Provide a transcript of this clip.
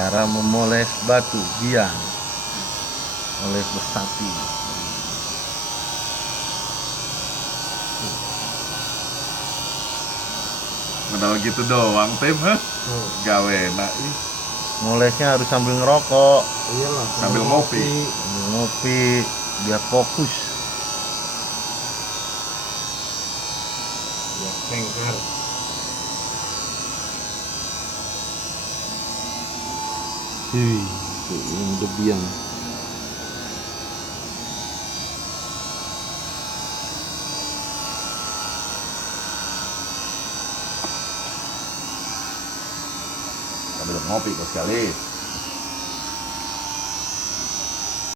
Cara memoles batu biang oleh Bestati. Modal gitu doang tim gawe nak Molesnya harus sambil ngerokok, Iyalah, sambil ngopi. sambil ngopi biar fokus. Ya, sengkar. Tuh yang udah biang. sambil ngopi kok sekali.